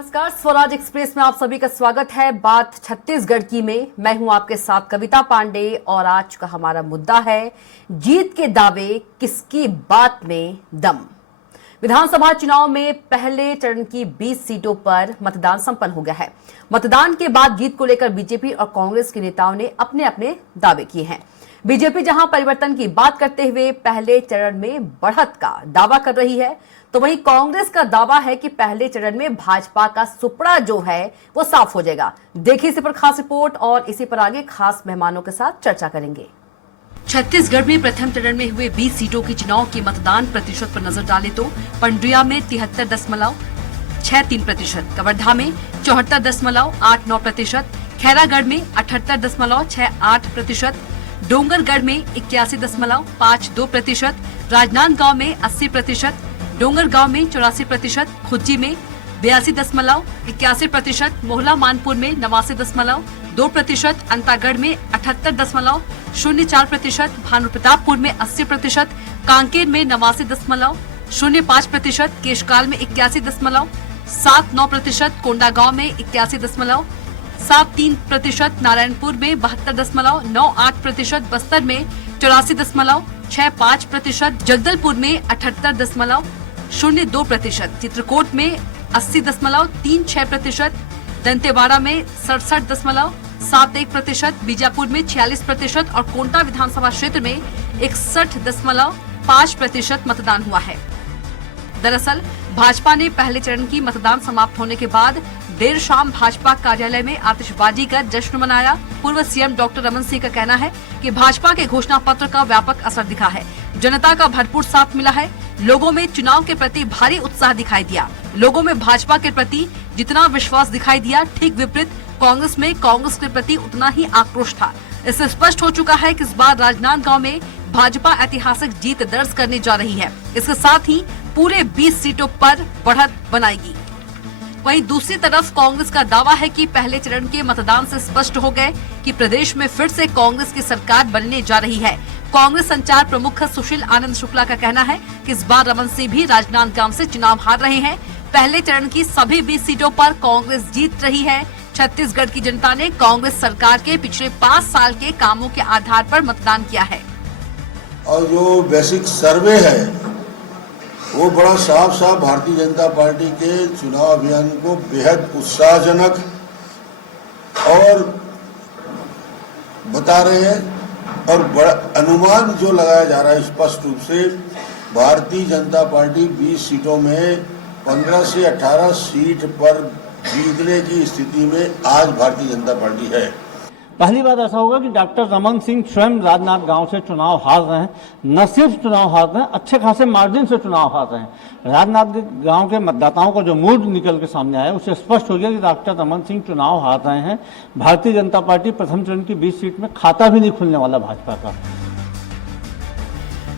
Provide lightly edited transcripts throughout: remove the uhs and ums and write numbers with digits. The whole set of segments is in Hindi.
नमस्कार, स्वराज एक्सप्रेस में आप सभी का स्वागत है। बात छत्तीसगढ़ की में मैं हूं आपके साथ कविता पांडे और आज का हमारा मुद्दा है जीत के दावे किसकी बात में दम। विधानसभा चुनाव में पहले चरण की 20 सीटों पर मतदान संपन्न हो गया है। मतदान के बाद जीत को लेकर बीजेपी और कांग्रेस के नेताओं ने अपने अपने दावे किए हैं। बीजेपी जहां परिवर्तन की बात करते हुए पहले चरण में बढ़त का दावा कर रही है, तो वहीं कांग्रेस का दावा है कि पहले चरण में भाजपा का सुपड़ा जो है वो साफ हो जाएगा। देखिए इसी पर खास रिपोर्ट और इसी पर आगे खास मेहमानों के साथ चर्चा करेंगे। छत्तीसगढ़ में प्रथम चरण में हुए 20 सीटों के चुनाव के मतदान प्रतिशत पर नजर डालें तो पंडरिया में 73.63%, कवर्धा में 74.89%, खैरागढ़ में 78.68%, डोंगरगढ़ में 81.52%, राजनांदगांव में 80%, डोंगरगांव में 84%, खुज्जी में 82.81%, मोहला मानपुर में 89.2%, अंतागढ़ में 78.04%, भानुप्रतापपुर में 80%, कांकेर में 89.05%, केशकाल में 81.79%, कोंडागांव में 81.73%, नारायणपुर में 72.98%, बस्तर में 84.65%, जगदलपुर में 78.02%, चित्रकूट में 80.36%, दंतेवाड़ा में 67.71%, बीजापुर में 46% और कोंटा विधानसभा क्षेत्र में 61.5% मतदान हुआ है। दरअसल भाजपा ने पहले चरण की मतदान समाप्त होने के बाद देर शाम भाजपा कार्यालय में आतिशबाजी कर जश्न मनाया। पूर्व सीएम डॉक्टर रमन सिंह का कहना है कि भाजपा के घोषणा पत्र का व्यापक असर दिखा है, जनता का भरपूर साथ मिला है, लोगों में चुनाव के प्रति भारी उत्साह दिखाई दिया, लोगों में भाजपा के प्रति जितना विश्वास दिखाई दिया ठीक विपरीत कांग्रेस में कांग्रेस के प्रति उतना ही आक्रोश था। इससे स्पष्ट हो चुका है कि इस बार राजनांदगांव में भाजपा ऐतिहासिक जीत दर्ज करने जा रही है। इसके साथ ही पूरे 20 सीटों पर बढ़त बनाएगी। वहीं दूसरी तरफ कांग्रेस का दावा है कि पहले चरण के मतदान से स्पष्ट हो गए कि प्रदेश में फिर से कांग्रेस की सरकार बनने जा रही है। कांग्रेस संचार प्रमुख सुशील आनंद शुक्ला का कहना है कि इस बार रमन सिंह भी राजनांदगांव से चुनाव हार रहे हैं। पहले चरण की सभी 20 सीटों पर कांग्रेस जीत रही है। छत्तीसगढ़ की जनता ने कांग्रेस सरकार के पिछले 5 साल के कामों के आधार पर मतदान किया है। और जो बेसिक सर्वे है वो बड़ा साफ साफ भारतीय जनता पार्टी के चुनाव अभियान को बेहद उत्साहजनक और बता रहे हैं। और बड़ा अनुमान जो लगाया जा रहा है स्पष्ट रूप से भारतीय जनता पार्टी 20 सीटों में 15 से 18 सीट पर जीतने की स्थिति में आज भारतीय जनता पार्टी है। पहली बात ऐसा होगा कि डॉक्टर रमन सिंह स्वयं राजनांदगांव से चुनाव हार रहे हैं। न सिर्फ चुनाव हार रहे हैं, अच्छे खासे मार्जिन से चुनाव हार रहे हैं। राजनांदगांव के मतदाताओं का जो मूड निकल के सामने आया उससे स्पष्ट हो गया कि डॉक्टर रमन सिंह चुनाव हार रहे हैं। भारतीय जनता पार्टी प्रथम चरण की 20 सीट में खाता भी नहीं खुलने वाला भाजपा का।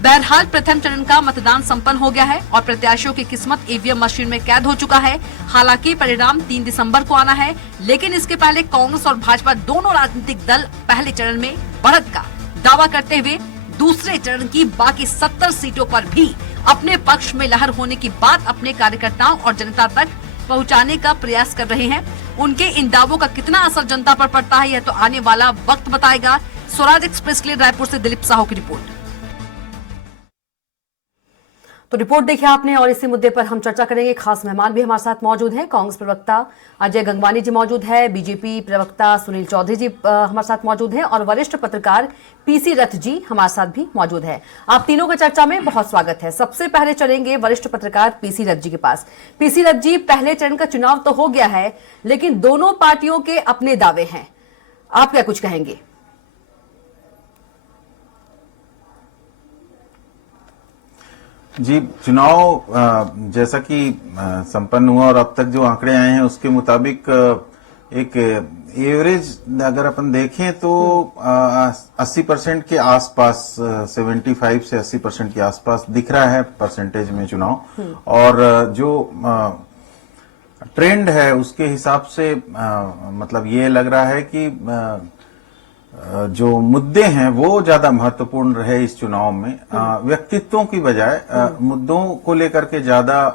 बहरहाल प्रथम चरण का मतदान संपन्न हो गया है और प्रत्याशियों की किस्मत ईवीएम मशीन में कैद हो चुका है। हालांकि परिणाम 3 दिसंबर को आना है, लेकिन इसके पहले कांग्रेस और भाजपा दोनों राजनीतिक दल पहले चरण में बढ़त का दावा करते हुए दूसरे चरण की बाकी 70 सीटों पर भी अपने पक्ष में लहर होने की बात अपने कार्यकर्ताओं और जनता तक पहुँचाने का प्रयास कर रहे हैं। उनके इन दावों का कितना असर जनता पर पड़ता है यह तो आने वाला वक्त बताएगा। स्वराज एक्सप्रेस के लिए रायपुर से दिलीप साहू की रिपोर्ट। तो रिपोर्ट देखिए आपने और इसी मुद्दे पर हम चर्चा करेंगे। खास मेहमान भी हमारे साथ मौजूद हैं। कांग्रेस प्रवक्ता अजय गंगवानी जी मौजूद है, बीजेपी प्रवक्ता सुनील चौधरी जी हमारे साथ मौजूद हैं और वरिष्ठ पत्रकार पीसी रथ जी हमारे साथ भी मौजूद है। आप तीनों का चर्चा में बहुत स्वागत है। सबसे पहले चलेंगे वरिष्ठ पत्रकार पीसी रथ जी के पास। पीसी रथ जी, पहले चरण का चुनाव तो हो गया है, लेकिन दोनों पार्टियों के अपने दावे हैं, आप क्या कुछ कहेंगे? जी, चुनाव जैसा कि संपन्न हुआ और अब तक जो आंकड़े आए हैं उसके मुताबिक एक एवरेज अगर अपन देखें तो 80% के आसपास, 75 से 80% के आसपास दिख रहा है परसेंटेज में चुनाव। और जो ट्रेंड है उसके हिसाब से मतलब ये लग रहा है कि जो मुद्दे हैं वो ज्यादा महत्वपूर्ण रहे इस चुनाव में। व्यक्तित्वों की बजाय मुद्दों को लेकर के ज्यादा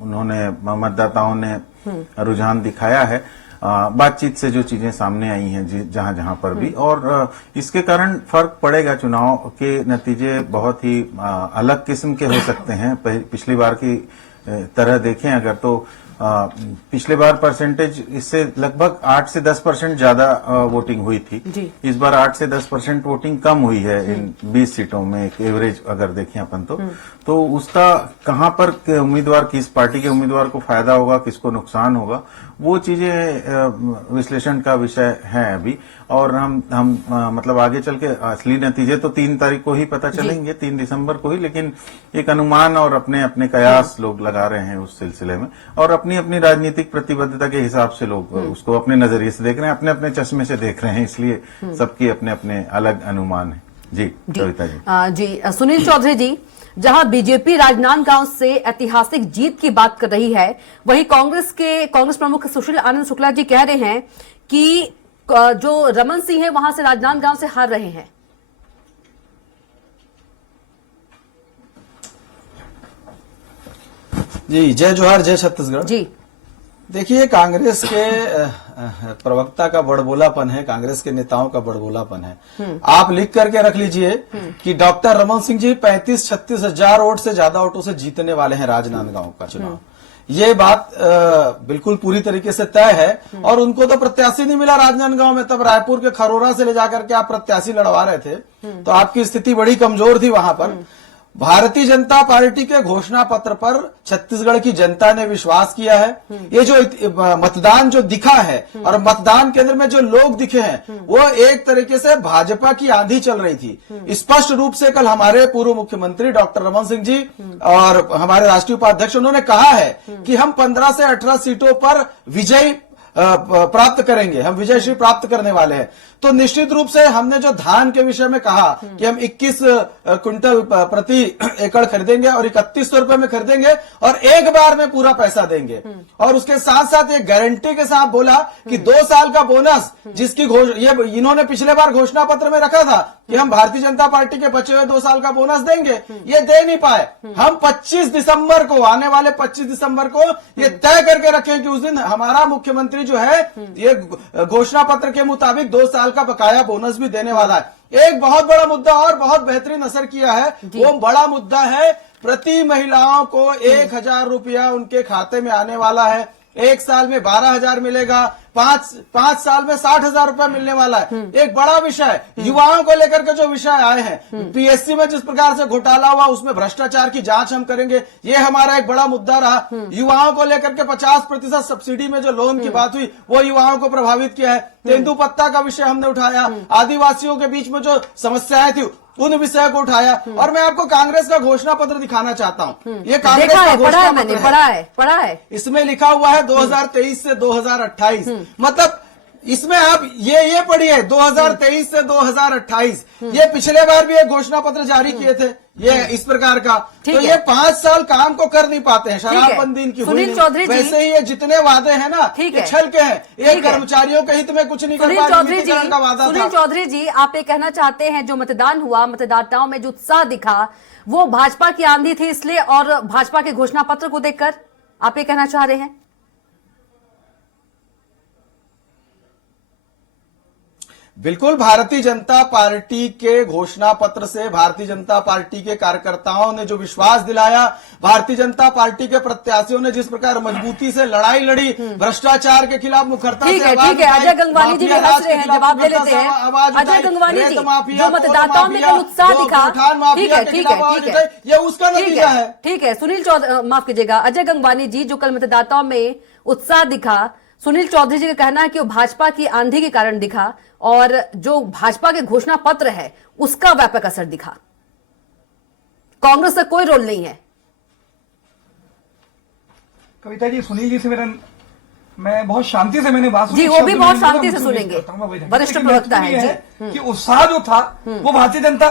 उन्होंने मतदाताओं ने रुझान दिखाया है बातचीत से जो चीजें सामने आई हैं जहां जहां पर भी, और इसके कारण फर्क पड़ेगा। चुनाव के नतीजे बहुत ही अलग किस्म के हो सकते हैं। पिछली बार की तरह देखें अगर तो पिछले बार परसेंटेज इससे लगभग 8 से 10% ज्यादा वोटिंग हुई थी। इस बार 8 से 10% वोटिंग कम हुई है इन 20 सीटों में, एक एवरेज अगर देखें अपन तो उसका कहां पर उम्मीदवार, किस पार्टी के उम्मीदवार को फायदा होगा, किसको नुकसान होगा, वो चीजें विश्लेषण का विषय है अभी। और हम मतलब आगे चल के असली नतीजे तो 3 तारीख को ही पता चलेंगे, 3 दिसंबर को ही, लेकिन एक अनुमान और अपने अपने कयास लोग लगा रहे हैं उस सिलसिले में, और अपनी अपनी राजनीतिक प्रतिबद्धता के हिसाब से लोग उसको अपने नजरिए से देख रहे हैं, अपने अपने चश्मे से देख रहे हैं, इसलिए सबके अपने अपने अलग अनुमान है। जी कविता जी। जी सुनील चौधरी जी, जहां बीजेपी राजनांदगांव से ऐतिहासिक जीत की बात कर रही है, वहीं कांग्रेस प्रमुख सुशील आनंद शुक्ला जी कह रहे हैं कि जो रमन सिंह है वहां से राजनांदगांव से हार रहे हैं। जी जय जोहार, जय छत्तीसगढ़ जी। देखिए, कांग्रेस के प्रवक्ता का बड़बोलापन है, कांग्रेस के नेताओं का बड़बोलापन है। आप लिख करके रख लीजिए कि डॉक्टर रमन सिंह जी 35-36 हजार वोट से ज्यादा वोटों से जीतने वाले हैं राजनांदगांव का चुनाव। ये बात बिल्कुल पूरी तरीके से तय है, और उनको तो प्रत्याशी नहीं मिला राजनांदगांव में। तब रायपुर के खरोरा से ले जाकर के आप प्रत्याशी लड़वा रहे थे, तो आपकी स्थिति बड़ी कमजोर थी वहां पर। भारतीय जनता पार्टी के घोषणा पत्र पर छत्तीसगढ़ की जनता ने विश्वास किया है। ये जो मतदान जो दिखा है और मतदान केंद्र में जो लोग दिखे हैं, वो एक तरीके से भाजपा की आंधी चल रही थी। स्पष्ट रूप से कल हमारे पूर्व मुख्यमंत्री डॉक्टर रमन सिंह जी और हमारे राष्ट्रीय उपाध्यक्ष उन्होंने कहा है कि हम 15 से 18 सीटों पर विजय प्राप्त करेंगे, हम विजयश्री प्राप्त करने वाले हैं। तो निश्चित रूप से हमने जो धान के विषय में कहा कि हम 21 क्विंटल प्रति एकड़ खरीदेंगे और 3100 रुपए में खरीदेंगे और एक बार में पूरा पैसा देंगे, और उसके साथ साथ ये गारंटी के साथ बोला कि 2 साल का बोनस, जिसकी ये इन्होंने पिछले बार घोषणा पत्र में रखा था कि हम भारतीय जनता पार्टी के बचे हुए 2 साल का बोनस देंगे, ये दे नहीं पाए। हम 25 दिसंबर को, आने वाले 25 दिसंबर को ये तय करके रखें कि उस दिन हमारा मुख्यमंत्री जो है ये घोषणा पत्र के मुताबिक 2 साल का बकाया बोनस भी देने वाला है। एक बहुत बड़ा मुद्दा और बहुत बेहतरीन असर किया है, वो बड़ा मुद्दा है प्रति महिलाओं को 1000 रुपया उनके खाते में आने वाला है। 1 साल में 12,000 मिलेगा, 5 साल में 60,000 रुपया मिलने वाला है। एक बड़ा विषय युवाओं को लेकर के जो विषय आए हैं, पीएससी में जिस प्रकार से घोटाला हुआ उसमें भ्रष्टाचार की जांच हम करेंगे, ये हमारा एक बड़ा मुद्दा रहा। युवाओं को लेकर के 50% सब्सिडी में जो लोन की बात हुई वो युवाओं को प्रभावित किया है। तेंदुपत्ता का विषय हमने उठाया, आदिवासियों के बीच में जो समस्याएं थी उन विषय को उठाया, और मैं आपको कांग्रेस का घोषणा पत्र दिखाना चाहता हूं। ये कांग्रेस का घोषणा पत्र है, इसमें लिखा हुआ है 2023 से 2028, मतलब इसमें आप ये पढ़िए 2023 से 2028। ये पिछले बार भी एक घोषणा पत्र जारी किए थे ये इस प्रकार का। तो ये 5 साल काम को कर नहीं पाते हैं, शराबबंदी की हुई नहीं। वैसे ही ये जितने वादे हैं ना, ये छल के हैं, एक कर्मचारियों के हित में कुछ नहीं कर पाए, निजीकरण का वादा था। सुनील चौधरी जी, आप ये कहना चाहते हैं जो मतदान हुआ, मतदाताओं में जो उत्साह दिखा वो भाजपा की आंधी थी इसलिए, और भाजपा के घोषणा पत्र को देखकर आप ये कहना चाह रहे हैं? बिल्कुल, भारतीय जनता पार्टी के घोषणा पत्र से भारतीय जनता पार्टी के कार्यकर्ताओं ने जो विश्वास दिलाया, भारतीय जनता पार्टी के प्रत्याशियों ने जिस प्रकार मजबूती से लड़ाई लड़ी, भ्रष्टाचार के खिलाफ मुखरता से आवाज उठाई। अजय गंगवानी जी हंस रहे हैं, जवाब दे लेते हैं। अजय गंगवानी जी, जो मतदाताओं में कल उत्साह दिखा, ठीक है, ये उसका नतीजा है। ठीक है सुनील चौधरी, माफ कीजिएगा, अजय गंगवानी जी, जो कल मतदाताओं में उत्साह दिखा, सुनील चौधरी जी का कहना है कि वो भाजपा की आंधी के कारण दिखा, और जो भाजपा के घोषणा पत्र है उसका व्यापक असर दिखा, कांग्रेस का कोई रोल नहीं है। कविता जी, सुनील जी से मैं बहुत शांति से मैंने बात सुनी जी, वो भी बहुत शांति से सुनेंगे, वरिष्ठ प्रवक्ता है जी। कि उत्साह जो था वो भारतीय जनता,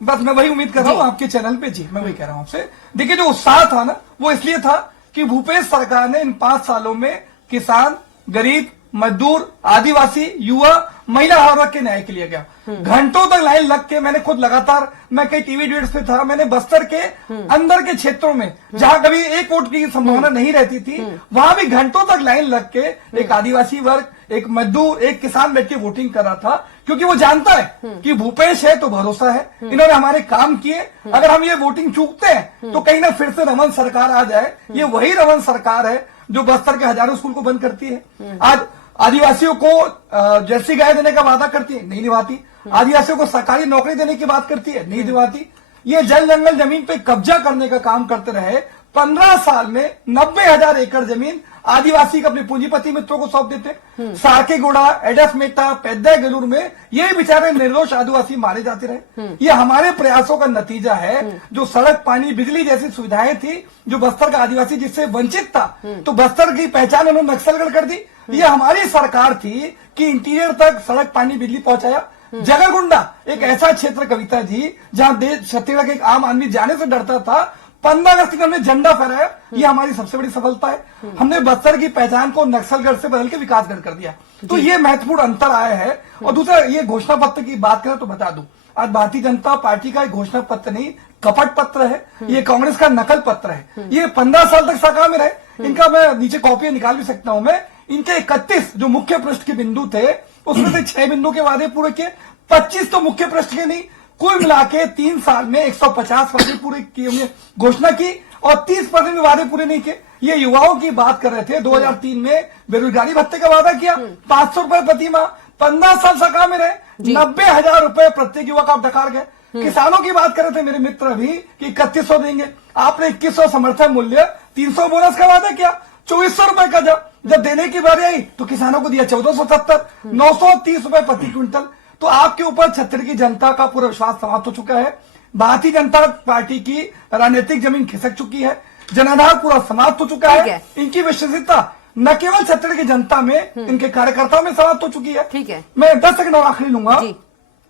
बस मैं वही उम्मीद कर रहा हूँ आपके चैनल पे जी, मैं वही कह रहा हूँ आपसे। देखिए, जो उत्साह था ना वो इसलिए था कि भूपेश सरकार ने इन 5 सालों में किसान, गरीब मजदूर, आदिवासी, युवा, महिला हर वर्ग के न्याय के लिए गया। घंटों तक लाइन लग के मैंने खुद लगातार, मैं कई टीवी डिबेट्स पे था, मैंने बस्तर के अंदर के क्षेत्रों में जहां कभी एक वोट की संभावना नहीं रहती थी, वहां भी घंटों तक लाइन लग के एक आदिवासी वर्ग, एक मजदूर, एक किसान बैठ के वोटिंग कर रहा था, क्योंकि वो जानता है कि भूपेश है तो भरोसा है, इन्होंने हमारे काम किए, अगर हम ये वोटिंग चूकते हैं तो कहीं ना फिर से रमन सरकार आ जाए। ये वही रमन सरकार है जो बस्तर के हजारों स्कूल को बंद करती है, आज आदिवासियों को जर्सी गाय देने का वादा करती है, नहीं निभाती, आदिवासियों को सरकारी नौकरी देने की बात करती है, नहीं निभाती। ये जल जंगल जमीन पे कब्जा करने का काम करते रहे। 15 साल में 90,000 एकड़ जमीन आदिवासी को अपने पूंजीपति मित्रों को सौंप देते। साकेगुड़ा, एडसमेटा, पेद्दा गलूर में ये बेचारे निर्दोष आदिवासी मारे जाते रहे। ये हमारे प्रयासों का नतीजा है। जो सड़क, पानी, बिजली जैसी सुविधाएं थी जो बस्तर का आदिवासी जिससे वंचित था, तो बस्तर की पहचान उन्होंने नक्सलगढ़ कर दी। ये हमारी सरकार थी कि इंटीरियर तक सड़क, पानी, बिजली पहुंचाया। जगरगुंडा एक ऐसा क्षेत्र, कविता जी, जहां देश छत्तीसगढ़ के एक आम आदमी जाने से डरता था, 15 अगस्त को हमने झंडा फहराया। ये हमारी सबसे बड़ी सफलता है। हमने बस्तर की पहचान को नक्सलगढ़ से बदल के विकासगढ़ कर दिया। तो ये महत्वपूर्ण अंतर आया है। और दूसरा, ये घोषणा पत्र की बात करें तो बता दूं, आज भारतीय जनता पार्टी का एक घोषणा पत्र नहीं, कपट पत्र है। ये कांग्रेस का नकल पत्र है। ये 15 साल तक सत्ता में रहे। इनका मैं नीचे कॉपी निकाल भी सकता हूं मैं। इनके 31 जो मुख्य पृष्ठ के बिंदु थे, उसमें से 6 बिंदु के वादे पूरे किए, 25 तो मुख्य पृष्ठ के नहीं, कुल मिला के 3 साल में 150 वादे पूरे किए, घोषणा की, और 30% में वादे पूरे नहीं किए। ये युवाओं की बात कर रहे थे। 2003 में बेरोजगारी भत्ते का वादा किया, 500 रुपए प्रति माह, 15 साल सरकार में रहे, 90,000 रुपए प्रत्येक युवा का आप डकार गए। किसानों की बात कर रहे थे मेरे मित्र अभी कि 3100 देंगे, आपने 2100 समर्थन मूल्य, 300 बोनस का वादा किया, 2400 रुपए का जब देने की बारी आई तो किसानों को दिया 1470, 930 रुपए प्रति क्विंटल। तो आपके ऊपर छत्तीसगढ़ की जनता का पूरा विश्वास समाप्त हो चुका है। भारतीय जनता पार्टी की राजनीतिक जमीन खिसक चुकी है, जनाधार पूरा समाप्त हो चुका है। इनकी विश्वसनीयता न केवल छत्तीसगढ़ की जनता में, इनके कार्यकर्ताओं में समाप्त हो चुकी है। ठीक है, मैं 10 सेकंड और आखिरी लूंगा।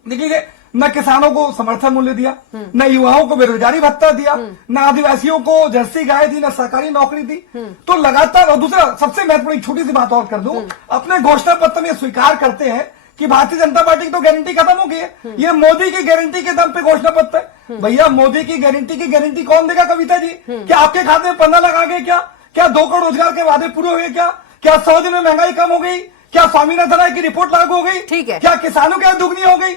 देखिए, न किसानों को समर्थन मूल्य दिया, न युवाओं को बेरोजगारी भत्ता दिया, न आदिवासियों को जर्सी गाय दी, न सरकारी नौकरी दी। तो लगातार, और दूसरा सबसे महत्वपूर्ण छोटी सी बात और कर दूं, अपने घोषणा पत्र में स्वीकार करते हैं कि भारतीय जनता पार्टी की तो गारंटी खत्म हो गई है, ये मोदी की गारंटी के दम पे घोषणा पत्र है। भैया, मोदी की गारंटी कौन देगा कविता जी? क्या आपके खाते में 15 लाख आ गए? क्या 2 करोड़ रोजगार के वादे पूरे हुए? क्या 100 दिन में महंगाई कम हो गई? क्या स्वामीनाथन राय की रिपोर्ट लागू हो गई? ठीक है। क्या किसानों की दुगनी हो गई?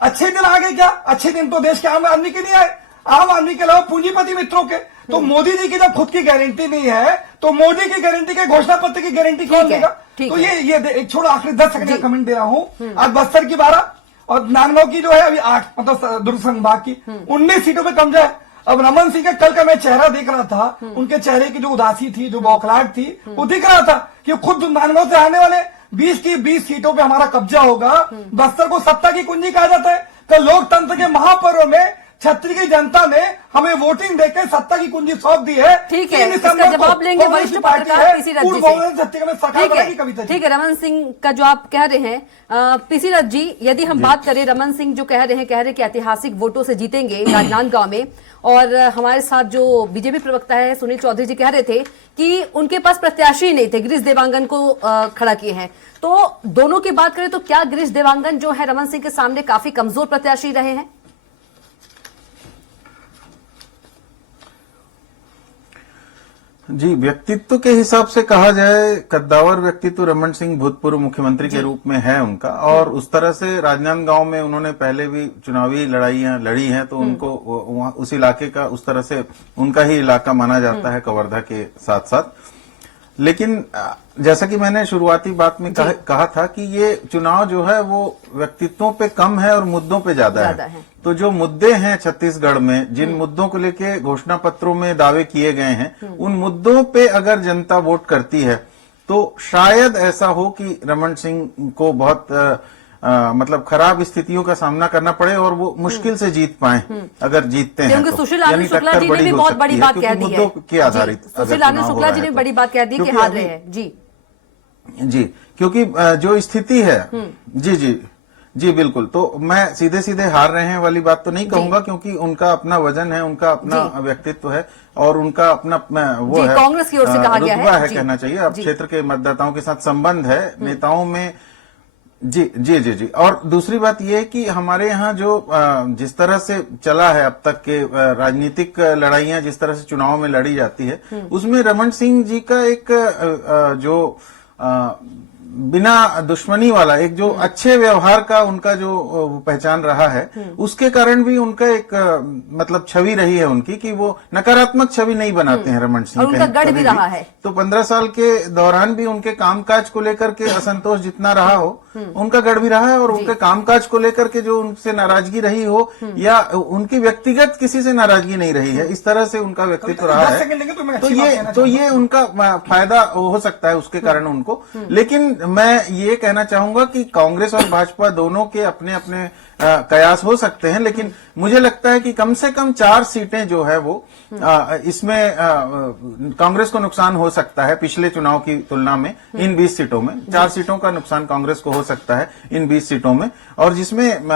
अच्छे दिन आ गए क्या? अच्छे दिन तो देश के आम आदमी के नहीं आए, आम आदमी के अलावा पूंजीपति मित्रों के। तो मोदी जी की जब खुद की गारंटी नहीं है, तो मोदी की गारंटी के घोषणा पत्र की गारंटी कौन देगा? तो ये छोड़ो, आखिरी 10 सेकंड का कमेंट दे रहा हूं। आज बस्तर की 12 और नांदगांव की जो है अभी 8, मतलब दुर्ग संभाग की 19 सीटों पे कब्जा है। अब रमन सिंह का कल का मैं चेहरा देख रहा था, उनके चेहरे की जो उदासी थी, जो बौखलाहट थी, वो दिख रहा था कि खुद नांदगांव से आने वाले 20 की 20 सीटों पे हमारा कब्जा होगा। बस्तर को सत्ता की कुंजी कहा जाता है। तो लोकतंत्र के महापर्व में छत्तीसगढ़ की जनता ने हमें वोटिंग देकर सत्ता की कुंजी सौंप दी है। ठीक है, इसका जवाब लेंगे वरिष्ठ पत्रकार पीसी रथ जी। ठीक है, रमन सिंह का जो आप कह रहे हैं, पीसी रथ जी, यदि हम बात करें, रमन सिंह जो कह रहे हैं कि ऐतिहासिक वोटों से जीतेंगे राजनांदगांव में, और हमारे साथ जो बीजेपी प्रवक्ता है सुनील चौधरी जी कह रहे थे कि उनके पास प्रत्याशी नहीं थे, गिरीश देवांगन को खड़ा किए हैं। तो दोनों की बात करें तो क्या गिरीश देवांगन जो है रमन सिंह के सामने काफी कमजोर प्रत्याशी रहे हैं? जी, व्यक्तित्व के हिसाब से कहा जाए, कद्दावर व्यक्तित्व रमन सिंह भूतपूर्व मुख्यमंत्री के रूप में है उनका, और उस तरह से राजनांदगांव में उन्होंने पहले भी चुनावी लड़ाइयां लड़ी हैं, तो उनको वहां उस इलाके का उस तरह से उनका ही इलाका माना जाता है कवर्धा के साथ साथ। लेकिन जैसा कि मैंने शुरुआती बात में कहा था कि ये चुनाव जो है वो व्यक्तित्वों पे कम है और मुद्दों पे ज्यादा है। तो जो मुद्दे हैं छत्तीसगढ़ में, जिन मुद्दों को लेके घोषणा पत्रों में दावे किए गए हैं, उन मुद्दों पे अगर जनता वोट करती है तो शायद ऐसा हो कि रमन सिंह को बहुत मतलब खराब स्थितियों का सामना करना पड़े और वो मुश्किल से जीत पाए, अगर जीतते हैं तो। सुशील आनंद शुक्ला जी ने भी बहुत बड़ी बात कह दी है, के आधारित सुशील आनंद शुक्ला जी ने बड़ी बात कह दी कि हार रहे हैं। जी, क्योंकि जो स्थिति है, जी बिल्कुल, तो मैं सीधे सीधे हार रहे हैं वाली बात तो नहीं कहूंगा, क्योंकि उनका अपना वजन है, उनका अपना व्यक्तित्व है। और उनका अपना वो जी, है, कांग्रेस की ओर से कहा गया रुतबा है। है जी, कहना चाहिए, अब जी। क्षेत्र के मतदाताओं के साथ संबंध है नेताओं में। जी जी जी जी। और दूसरी बात यह है कि हमारे यहाँ जो जिस तरह से चला है अब तक के राजनीतिक लड़ाइयां जिस तरह से चुनाव में लड़ी जाती है, उसमें रमन सिंह जी का एक जो बिना दुश्मनी वाला एक जो अच्छे व्यवहार का उनका जो पहचान रहा है, उसके कारण भी उनका एक मतलब छवि रही है उनकी कि वो नकारात्मक छवि नहीं बनाते हैं रमन सिंह। और उनका गढ़ भी रहा है। तो 15 साल के दौरान भी उनके कामकाज को लेकर के असंतोष जितना रहा हो, उनका गढ़ भी रहा है। और उनके कामकाज को लेकर के जो उनसे नाराजगी रही हो या उनकी व्यक्तिगत किसी से नाराजगी नहीं रही है, इस तरह से उनका व्यक्तित्व रहा है। तो ये उनका फायदा हो सकता है उसके कारण उनको। लेकिन मैं ये कहना चाहूंगा कि कांग्रेस और भाजपा दोनों के अपने अपने कयास हो सकते हैं, लेकिन मुझे लगता है कि कम से कम 4 सीटें जो है वो इसमें कांग्रेस को नुकसान हो सकता है पिछले चुनाव की तुलना में। इन 20 सीटों में 4 सीटों का नुकसान कांग्रेस को हो सकता है इन 20 सीटों में, और जिसमें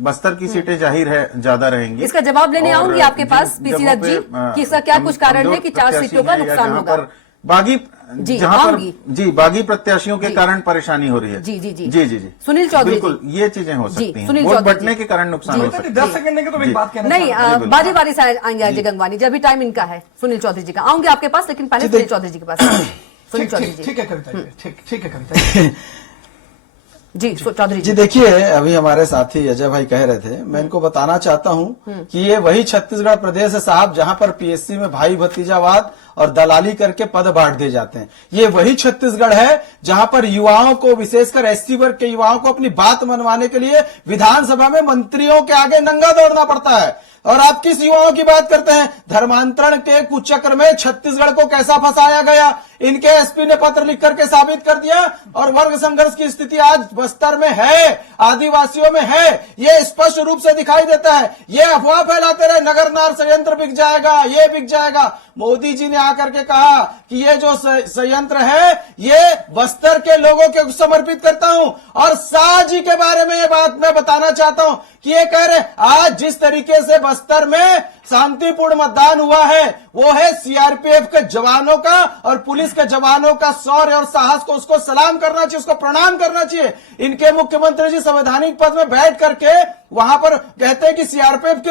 बस्तर की सीटें जाहिर है ज्यादा रहेंगी। इसका जवाब लेने आऊंगी आपके पास पीसी दत्त जी कि इसका क्या कुछ कारण है कि 4 सीटों का नुकसान होगा। बागी जी, जहां पर आऊंगी। जी बागी प्रत्याशियों के कारण परेशानी हो रही है। जी जी जी जी जी जी सुनील चौधरी बिल्कुल ये चीजें हो सकती हैं, सुनील वोट चौधरी बंटने के कारण नुकसान हो सकता है। 10 सेकंड लेंगे तो मैं एक बात कहना नहीं, चाहता हूं। बारी बारी से आएंगे अजय गंगवानी जी, अभी टाइम इनका है। सुनील चौधरी जी का आऊंगे आपके पास, लेकिन पहले सुनील चौधरी जी के पास। सुनील चौधरी जी। ठीक है कविता जी, ठीक है कविता जी। जी चौधरी जी जी। देखिए, अभी हमारे साथी अजय भाई कह रहे थे, मैं इनको बताना चाहता हूं कि ये वही छत्तीसगढ़ प्रदेश है साहब जहां पर पीएससी में भाई भतीजावाद और दलाली करके पद बांट दिए जाते हैं। ये वही छत्तीसगढ़ है जहां पर युवाओं को, विशेषकर एसटी वर्ग के युवाओं को अपनी बात मनवाने के लिए विधानसभा में मंत्रियों के आगे नंगा दौड़ना पड़ता है। और आप किस युवाओं की बात करते हैं? धर्मांतरण के कुचक्र में छत्तीसगढ़ को कैसा फंसाया गया, इनके एसपी ने पत्र लिख करके साबित कर दिया। और वर्ग संघर्ष की स्थिति आज बस्तर में है, आदिवासियों में है, ये स्पष्ट रूप से दिखाई देता है। ये अफवाह फैलाते रहे नगर नार संयंत्र बिक जाएगा, ये बिक जाएगा। मोदी जी ने आकर के कहा कि ये जो संयंत्र है ये बस्तर के लोगों के समर्पित करता हूं। और शाह जी के बारे में ये बात मैं बताना चाहता हूं कि ये कह रहे आज जिस तरीके से बस्तर में शांतिपूर्ण मतदान हुआ है वो है सीआरपीएफ के जवानों का और पुलिस के जवानों का शौर्य और साहस को, उसको सलाम करना चाहिए, उसको प्रणाम करना चाहिए। इनके मुख्यमंत्री जी संवैधानिक पद में बैठ करके वहां पर कहते हैं कि सीआरपीएफ के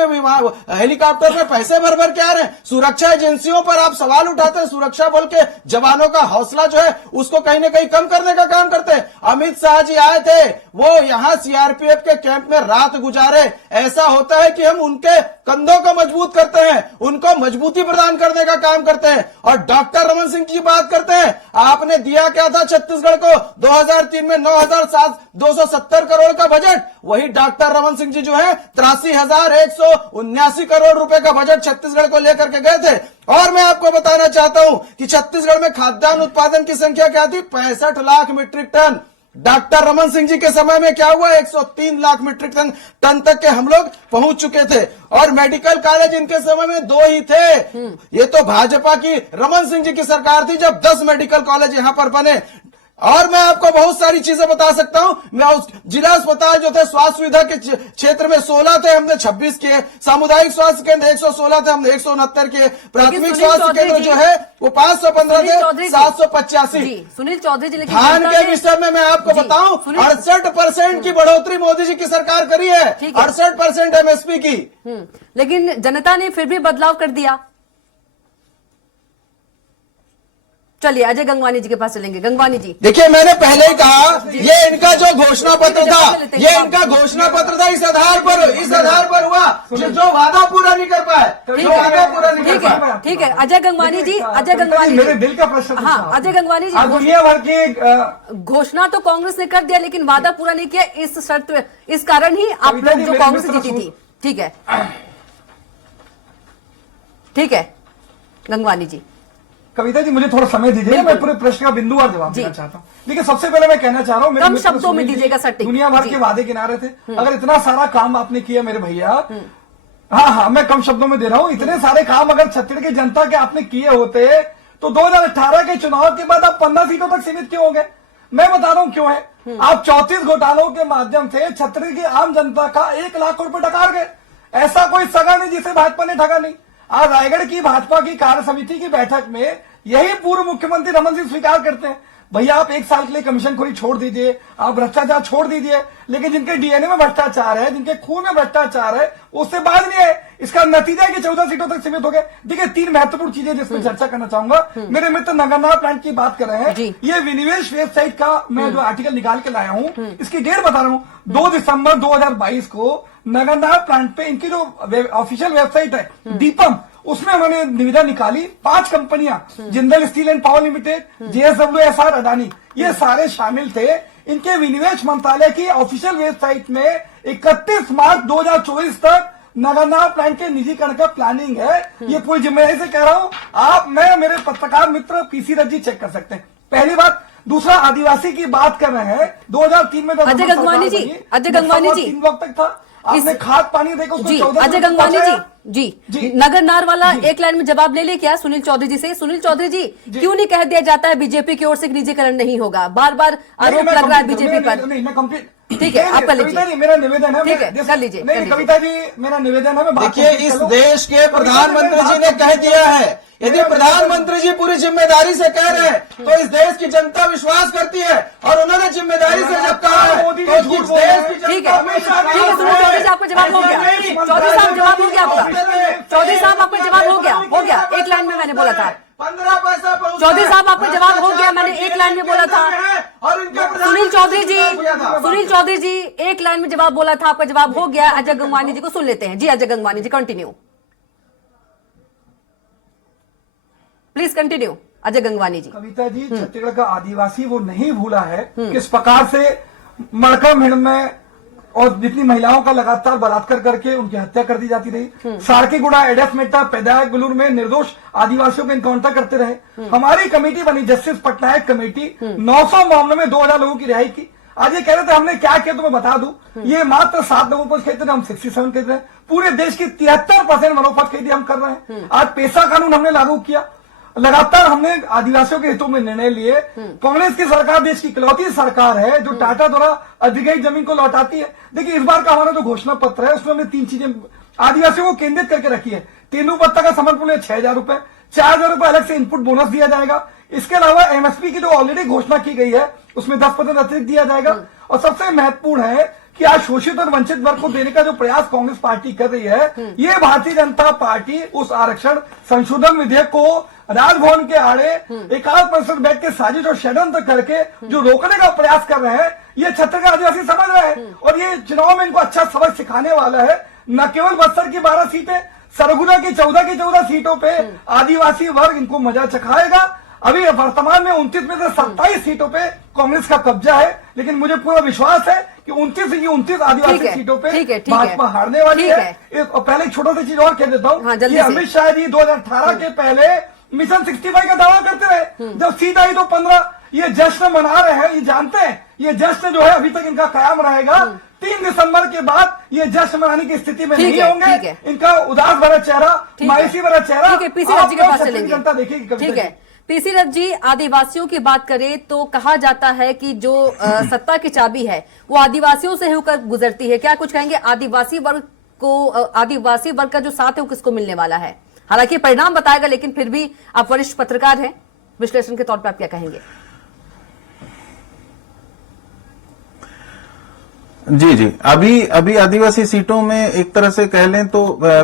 हेलीकॉप्टर में पैसे भर भर के आ रहे हैं। सुरक्षा एजेंसियों पर आप सवाल उठाते हैं, सुरक्षा बल के जवानों का हौसला जो है उसको कहीं ना कहीं कम करने का काम करते हैं। अमित शाह जी आए थे, वो यहां सीआरपीएफ के कैंप में रात गुजारे। ऐसा होता है कि हम उनके कंधों को मजबूत करते हैं, उनको मजबूती प्रदान करने का काम करते हैं। और डॉक्टर रमन सिंह की बात करते हैं, आपने दिया क्या था छत्तीसगढ़ को 2003 में 9,270 करोड़ का बजट, वही डॉक्टर रमन सिंह जी जो है 83,179 करोड़ रुपए का बजट छत्तीसगढ़ को लेकर के गए थे। और मैं आपको बताना चाहता हूं कि छत्तीसगढ़ में खाद्यान्न उत्पादन की संख्या क्या थी? 65 lakh metric tonne. Doctor Raman Singh ji के समय में क्या हुआ? 103 लाख मीट्रिक टन तक के हम लोग पहुंच चुके थे। और मेडिकल कॉलेज इनके समय में 2 ही थे। ये तो भाजपा की, रमन सिंह जी की सरकार थी जब 10 मेडिकल कॉलेज यहां पर बने। और मैं आपको बहुत सारी चीजें बता सकता हूं। मैं उस जिला अस्पताल जो थे स्वास्थ्य सुविधा के क्षेत्र में 16 थे, हमने 26 किए। सामुदायिक स्वास्थ्य केंद्र 116 थे, हमने 169 किए। प्राथमिक स्वास्थ्य केंद्र जो है वो 515 थे, 785। सुनील चौधरी जी, लेकिन धान के विषय में मैं आपको बताऊं 68% की बढ़ोतरी मोदी जी की सरकार करी है, 68% एमएसपी की। लेकिन जनता ने फिर भी बदलाव कर दिया। चलिए अजय गंगवानी जी के पास चलेंगे। गंगवानी जी, देखिए मैंने पहले ही कहा ये इनका जो घोषणा पत्र था, ये इनका घोषणा पत्र था, इस आधार पर हुआ जो वादा पूरा नहीं कर पाए, जो वादा पूरा नहीं कर पाए। ठीक है अजय गंगवानी जी, अजय गंगवानी मेरे दिल का प्रश्न। हाँ अजय गंगवानी जी, दुनिया भर के घोषणा तो कांग्रेस ने कर दिया लेकिन वादा पूरा नहीं किया, इस शर्त, इस कारण ही आप लोग जो कांग्रेस जीती थी। ठीक है, ठीक है गंगवानी जी। कविता जी मुझे थोड़ा समय दीजिए, मैं पूरे प्रश्न का बिंदुवार जवाब देना चाहता हूँ। देखिए सबसे पहले मैं कहना चाह रहा हूँ, कम शब्दों में दीजिएगा सटीक। दुनिया भर के वादे किनारे थे, अगर इतना सारा काम आपने किया मेरे भैया, हाँ मैं कम शब्दों में दे रहा हूँ, इतने सारे काम अगर छत्तीसगढ़ की जनता के आपने किए होते तो 2018 के चुनाव के बाद आप 15 सीटों तक सीमित क्यों हो गए? मैं बता रहा हूँ क्यों है। आप 34 घोटालों के माध्यम से छत्तीसगढ़ की आम जनता का 1 लाख रुपए डकार गए। ऐसा कोई सगा नहीं जिसे भाजपा ने ठगा नहीं। आज रायगढ़ की भाजपा की कार्य समिति की बैठक में यही पूर्व मुख्यमंत्री रमन सिंह स्वीकार करते हैं, भैया आप 1 साल के लिए कमीशनखोरी छोड़ दीजिए, आप भ्रष्टाचार छोड़ दीजिए, लेकिन जिनके डीएनए में भ्रष्टाचार है, जिनके खून में भ्रष्टाचार है, उससे बाज नहीं है। इसका नतीजा है कि 14 सीटों तक सीमित हो गए। देखिए 3 महत्वपूर्ण चीजें जिसमें चर्चा करना चाहूंगा। मेरे मित्र नगरनार प्लांट की बात कर रहे हैं, ये विनिवेश वेबसाइट का मैं जो आर्टिकल निकाल के लाया हूं, इसकी डेट बता रहा हूं, 2 दिसंबर 2022 को नगरनार प्लांट पे इनकी जो ऑफिशियल वेबसाइट है दीपम, उसमें उन्होंने निविदा निकाली। 5 कंपनियां, Jindal steel and power limited, JSW, Adani, ये सारे शामिल थे। इनके विनिवेश मंत्रालय की ऑफिशियल वेबसाइट में 31 मार्च 2024 तक नगरनार प्लांट के निजीकरण का प्लानिंग है। ये पूरी जिम्मेदारी से कह रहा हूं, आप, मैं, मेरे पत्रकार मित्र पीसी रज्जी चेक कर सकते हैं। पहली बात। दूसरा, आदिवासी की बात कर रहे हैं, 2003 में अजय गंगवानी जी, 3 वक्त तक था, आपने खाद पानी देखो जी, अजय गंगवानी जी, नगरनार वाला एक लाइन में जवाब ले ले क्या सुनील चौधरी जी से? सुनील चौधरी जी, क्यों नहीं कह दिया जाता है बीजेपी की ओर से निजीकरण नहीं होगा? बार बार आरोप लग रहा है बीजेपी पर। नहीं, मैं कंप्लीट, ठीक है, आप कर लीजिए। मेरा निवेदन है, ठीक है, कर लीजिए। नहीं कविता जी, मेरा निवेदन है, देखिए इस देश के प्रधानमंत्री जी ने कह दिया है, यदि प्रधानमंत्री जी पूरी जिम्मेदारी से कह रहे हैं तो इस देश की जनता विश्वास करती है, और उन्होंने जिम्मेदारी से जब कहा है तो इस देश की ठीक है, ठीक है, सुनील चौधरी साहब आपका जवाब हो गया। चौधरी साहब जवाब हो गया आपका। चौधरी साहब आपका जवाब हो गया। एक लाइन में मैंने बोला था 15 पैसा। चौधरी साहब आपका जवाब हो गया, मैंने एक लाइन में बोला था। और इनके सुनील चौधरी जी एक लाइन में जवाब बोला था, आपका जवाब हो गया। अजय गंगवानी जी को सुन लेते हैं। जी Ajay Gangwani ji, continue please, continue Ajay Gangwani ji. Kavita ji, Chhattisgarh का आदिवासी वो नहीं भूला है किस प्रकार से मड़का भिड़ में और जितनी महिलाओं का लगातार बलात्कार करके उनकी हत्या कर दी जाती रही। सारकीगुड़ा, एडेसमेटा, पैदायक गुलूर में निर्दोष आदिवासियों को इनकाउंटर करते रहे। हमारी कमेटी बनी, जस्टिस पटनायक कमेटी, 900 मामलों में 2000 लोगों की रिहाई की। आज ये कह रहे थे हमने क्या किया, तो मैं बता दूं, ये मात्र 7 लोगों पर कहते थे, हम 67 कहते हैं। पूरे देश की 73% मनोपथ खेती हम कर रहे हैं। आज पेशा कानून हमने लागू किया। लगातार हमने आदिवासियों के हितों में निर्णय लिए। कांग्रेस की सरकार देश की इकलौती सरकार है जो टाटा द्वारा अधिग्रहित जमीन को लौटाती है। देखिए इस बार का हमारा जो घोषणा पत्र है उसमें हमने 3 चीजें आदिवासियों को केंद्रित करके रखी है। तेंदुपत्ता का समर्थन मूल्य 6,000 रुपए, 4,000 रुपए अलग से इनपुट बोनस दिया जाएगा। इसके अलावा एमएसपी की जो ऑलरेडी घोषणा की गई है उसमें 10% अतिरिक्त दिया जाएगा। और सबसे महत्वपूर्ण है कि आज शोषित और वंचित वर्ग को देने का जो प्रयास कांग्रेस पार्टी कर रही है, ये भारतीय जनता पार्टी उस आरक्षण संशोधन विधेयक को राजभवन के आड़े 1% बैठ के साजिश और षड्यंत्र करके जो रोकने का प्रयास कर रहे हैं, ये छत्तीसगढ़ आदिवासी समझ रहे हैं। और ये चुनाव में इनको अच्छा सबक सिखाने वाला है। न केवल बस्तर की 12 सीटें, सरगुजा की 14 सीटों पे आदिवासी वर्ग इनको मजा चखाएगा। अभी वर्तमान में 29 में से 27 सीटों पे कांग्रेस का कब्जा है, लेकिन मुझे पूरा विश्वास है कि 29 आदिवासी सीटों पे भाजपा हारने वाली है। पहले एक छोटा सा चीज और कह देता हूँ, ये अमित शाह जी 2018 के पहले मिशन 65 का दावा करते रहे, जब सीट आई तो 15। ये जश्न मना रहे हैं, ये जानते हैं ये जश्न जो है अभी तक इनका कायम रहेगा। 3 दिसंबर के बाद ये जश्न मनाने की स्थिति में नहीं होंगे। इनका उदास भरा चेहरा, मायूसी भरा चेहरा पीसी रज्जी के पास चलेंगे। जनता देखेगी। ठीक है पीसी रज्जी, आदिवासियों की बात करें तो कहा जाता है कि जो सत्ता की चाबी है वो आदिवासियों से होकर गुजरती है। क्या कुछ कहेंगे आदिवासी वर्ग का जो साथ है वो किसको मिलने वाला है? हालांकि परिणाम बताएगा, लेकिन फिर भी आप वरिष्ठ पत्रकार हैं, विश्लेषण के तौर पर आप क्या कहेंगे? जी अभी आदिवासी सीटों में एक तरह से कह लें तो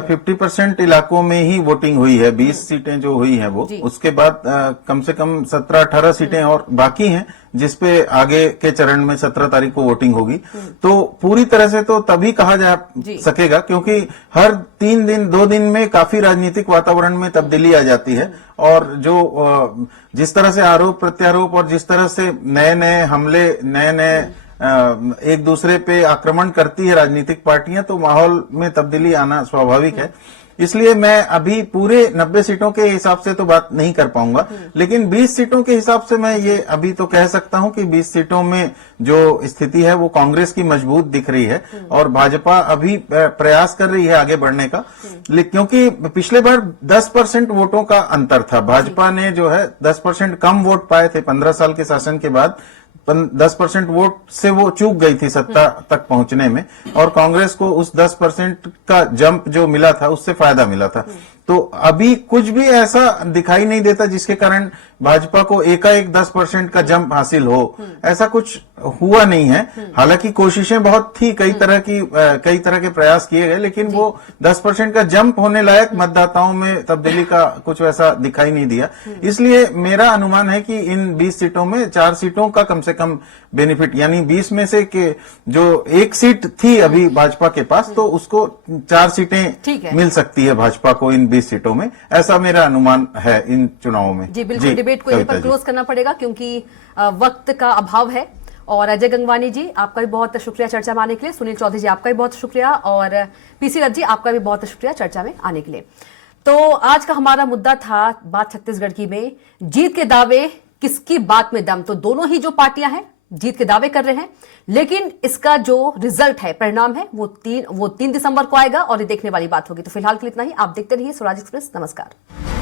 50% इलाकों में ही वोटिंग हुई है। 20 सीटें जो हुई हैं वो, उसके बाद कम से कम 17-18 सीटें और बाकी हैं जिसपे आगे के चरण में 17 तारीख को वोटिंग होगी। तो पूरी तरह से तो तभी कहा जा सकेगा क्योंकि हर 3 दिन 2 दिन में काफी राजनीतिक वातावरण में तब्दीली आ जाती है। और जो जिस तरह से आरोप प्रत्यारोप और जिस तरह से नए हमले, नए एक दूसरे पे आक्रमण करती है राजनीतिक पार्टियां, तो माहौल में तब्दीली आना स्वाभाविक है। इसलिए मैं अभी पूरे 90 सीटों के हिसाब से तो बात नहीं कर पाऊंगा, लेकिन 20 सीटों के हिसाब से मैं ये अभी तो कह सकता हूं कि 20 सीटों में जो स्थिति है वो कांग्रेस की मजबूत दिख रही है और भाजपा अभी प्रयास कर रही है आगे बढ़ने का। क्योंकि पिछले बार 10% वोटों का अंतर था। भाजपा ने जो है 10% कम वोट पाए थे 15 साल के शासन के बाद। 10% वोट से वो चूक गई थी सत्ता तक पहुंचने में, और कांग्रेस को उस 10% का जंप जो मिला था उससे फायदा मिला था। तो अभी कुछ भी ऐसा दिखाई नहीं देता जिसके कारण भाजपा को एकाएक 10% का जंप हासिल हो, ऐसा कुछ हुआ नहीं है। हालांकि कोशिशें बहुत थी, कई तरह के प्रयास किए गए, लेकिन वो 10% का जंप होने लायक मतदाताओं में तब्दीली का कुछ वैसा दिखाई नहीं दिया। इसलिए मेरा अनुमान है कि इन 20 सीटों में 4 सीटों का कम से कम बेनिफिट, यानी 20 में से के जो एक सीट थी अभी भाजपा के पास, तो उसको 4 सीटें मिल सकती है भाजपा को इन 20 सीटों में, ऐसा मेरा अनुमान है इन चुनावों में। जी बिल्कुल, डिबेट को यहीं पर क्लोज करना पड़ेगा क्योंकि वक्त का अभाव है। और अजय गंगवानी जी, आपका भी बहुत शुक्रिया चर्चा में आने के लिए। सुनील चौधरी जी, आपका भी बहुत शुक्रिया। और पीसी रथ जी, आपका भी बहुत शुक्रिया चर्चा में आने के लिए। तो आज का हमारा मुद्दा था बात छत्तीसगढ़ की में जीत के दावे, किसकी बात में दम। तो दोनों ही जो पार्टियां हैं जीत के दावे कर रहे हैं, लेकिन इसका जो रिजल्ट है, परिणाम है, वो 3 दिसंबर को आएगा और ये देखने वाली बात होगी। तो फिलहाल के लिए इतना ही। आप देखते रहिए स्वराज एक्सप्रेस। नमस्कार।